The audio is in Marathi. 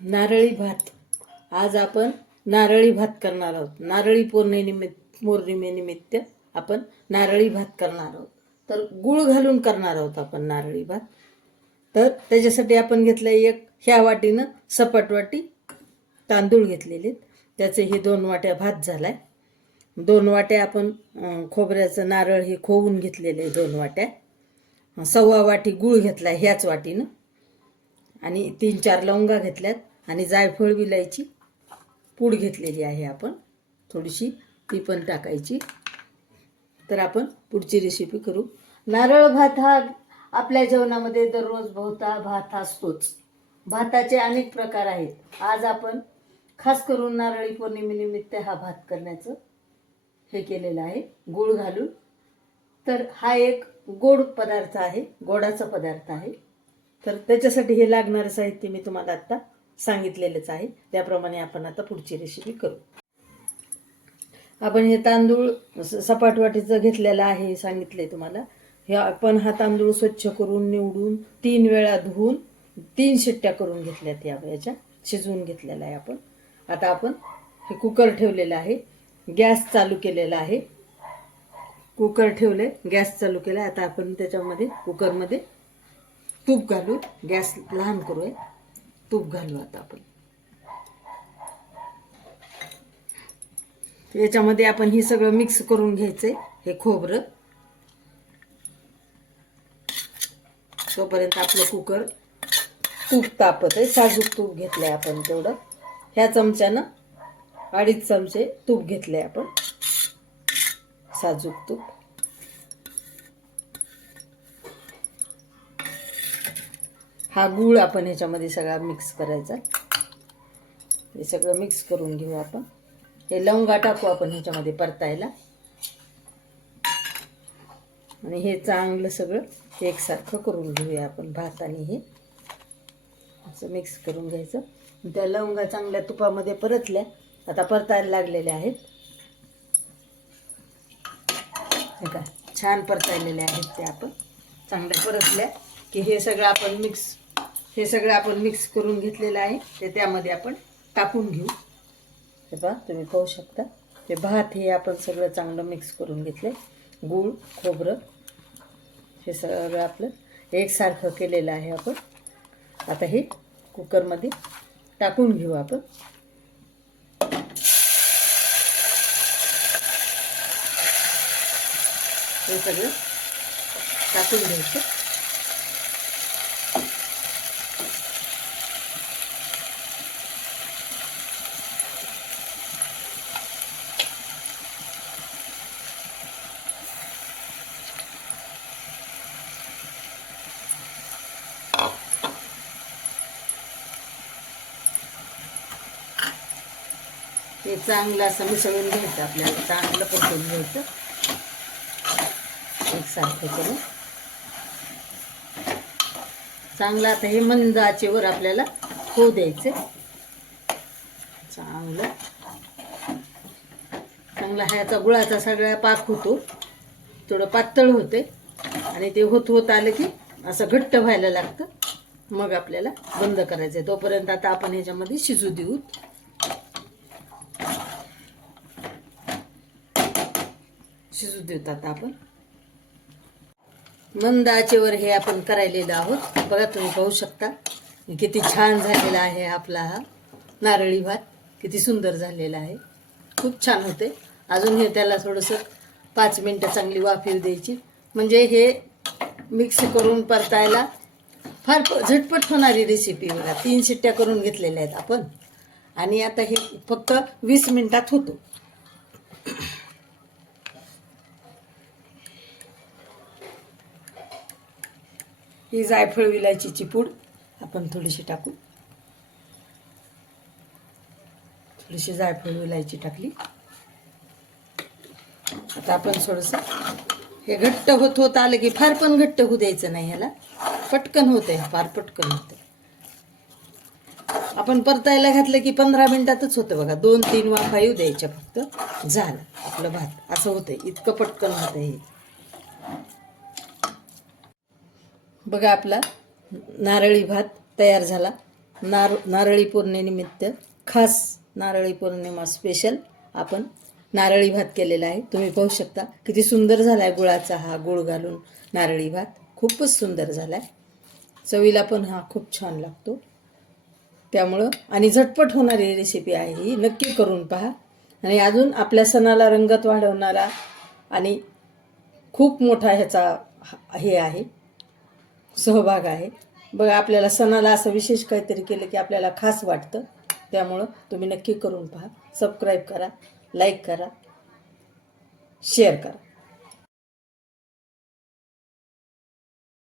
नारळी भात. आज आपण नारळी भात करणार आहोत. नारळी पौर्णिमेनिमित्त पौर्णिमेनिमित्त आपण नारळी भात करणार आहोत. तर गुळ घालून करणार आहोत आपण नारळी भात. तर त्याच्यासाठी आपण घेतलं एक ह्या वाटीनं सपाट वाटी तांदूळ घेतलेले त्याचे हे दोन वाट्या भात झाला आहे दोन वाट्या आपण खोबऱ्याचं नारळ हे खोवून घेतलेले आहे दोन वाट्या. सव्वा वाटी गुळ घेतला ह्याच वाटीनं. आणि तीन चार लवंगा घेतल्यात आणि जायफळ विलायची पूड घेतलेली आहे आपण. थोडीशी ती पण टाकायची. तर आपण पुढची रेसिपी करू. नारळ भात हा आपल्या जेवणामध्ये दररोज बहुता भात असतोच. भाताचे अनेक प्रकार आहेत. आज आपण खास करून नारळी पौर्णिमेनिमित्त हा भात करण्याचं हे केलेलं आहे. गूळ घालून. तर हा एक गोड पदार्थ आहे. गोडाचा पदार्थ आहे. तर त्याच्यासाठी हे लागणारं साहित्य मी तुम्हाला आत्ता सांगितलेलंच आहे. त्याप्रमाणे आपण आता पुढची रेसिपी करू. आपण हे तांदूळ सपाटवाटीचं सपाट वाटीचं घेतलेलं आहे हे सांगितले तुम्हाला. हे आपण हा तांदूळ स्वच्छ करून निवडून तीन वेळा धुवून तीन शिट्ट्या करून घेतल्यात या याच्या शिजवून घेतलेला आहे आपण. आता आपण हे कुकर ठेवलेलं आहे. गॅस चालू केलेला आहे. कुकर ठेवले गॅस चालू केला आता आपण त्याच्यामध्ये कुकरमध्ये तूप घालू. गॅस लहान करू आहे तूप घालू आता आपण. याच्यामध्ये आपण हे सगळं मिक्स करून घ्यायचंय हे खोबरं. तोपर्यंत आपलं कुकर तूप तापत आहे साजूक तूप घेतलंय आपण तेवढं. ह्या चमच्यानं अडीच चमचे तूप घेतले आपण. साजूक तूप. हा गूळ आपण ह्याच्यामध्ये सगळा मिक्स करायचा. हे सगळं मिक्स करून घेऊ आपण. हे लवंगा टाकू आपण ह्याच्यामध्ये परतायला. आणि हे चांगलं सगळं एकसारखं करून घेऊया आपण भात आणि हे. असं मिक्स करून घ्यायचं. त्या लवंगा चांगल्या तुपामध्ये परतल्या. आता परतायला लागलेल्या आहेत. हे का छान परतायलेल्या आहेत ते आपण. चांगल्या परतल्या की हे सगळं आपण मिक्स हे सगळं आपण मिक्स करून घेतलेलं आहे. ते त्यामध्ये आपण टाकून घेऊ. हे पहा तुम्ही पाहू शकता. ते भात हे आपण सगळं चांगलं मिक्स करून घेतले गूळ खोबरं हे सगळं आपलं एकसारखं केलेलं आहे आपण. आता हे कुकरमध्ये टाकून घेऊ आपण. हे सगळं टाकून घ्यायचं. हे चांगलं असं मिसळून घ्यायचं आपल्याला. चांगलं पसरून घ्यायचं. एकसारखं करून. चांगलं आता हे मंद आचेवर आपल्याला होऊ द्यायचं. चांगलं. चांगला ह्याचा गुळाचा सगळा पाक होतो. थोडं पातळ होते आणि ते होत होत आलं की असं घट्ट व्हायला लागतं. मग आपल्याला बंद करायचं आहे तोपर्यंत आता आपण ह्याच्यामध्ये शिजू देऊ. शिजू देत आता आपण. मंद आचेवर हे आपण करायलेलं आहोत. बघा तुम्ही पाहू शकता. किती छान झालेला आहे आपला हा नारळी भात. किती सुंदर झालेला आहे. खूप छान होते. अजून हे त्याला थोडंसं पाच मिनटं चांगली वाफीव द्यायची. म्हणजे हे मिक्स करून परतायला फार झटपट होणारी रेसिपी बघा. तीन शिट्ट्या करून घेतलेल्या आहेत आपण. आणि आता हे फक्त वीस मिनिटात होतो. ही जायफळ विलायचीची पूड आपण थोडीशी टाकू. थोडीशी जायफळ विलायची टाकली. आता आपण थोडंसं हे घट्ट होत होत आलं की फार पण घट्ट होऊ द्यायचं नाही ह्याला. पटकन होते फार पटकन होतं आपण परतायला घातलं की पंधरा मिनिटातच होतं बघा. दोन तीन वाफा येऊ द्यायच्या फक्त. झालं. आपलं भात असं होतंय. इतकं पटकन होतं हे. बघा आपला नारळी भात तयार झाला. नार नारळी पौर्णिमेनिमित्त खास नारळी पौर्णिमा स्पेशल आपण नारळी भात केलेला आहे. तुम्ही पाहू शकता किती सुंदर झाला आहे गुळाचा हा गुळ घालून नारळी भात. खूपच सुंदर झाला आहे चवीला पण हा खूप छान लागतो. त्यामुळं आणि झटपट होणारी रेसिपी आहे ही. नक्की करून पहा. आणि अजून आपल्या सणाला रंगत वाढवणारा आणि खूप मोठा ह्याचा हा- हे आहे. सहभाग आहे. बघा आपल्याला सणाला असं विशेष काहीतरी केलं की आपल्याला खास वाटतं. त्यामुळं तुम्ही नक्की करून पहा. सबस्क्राईब करा लाईक करा शेअर करा.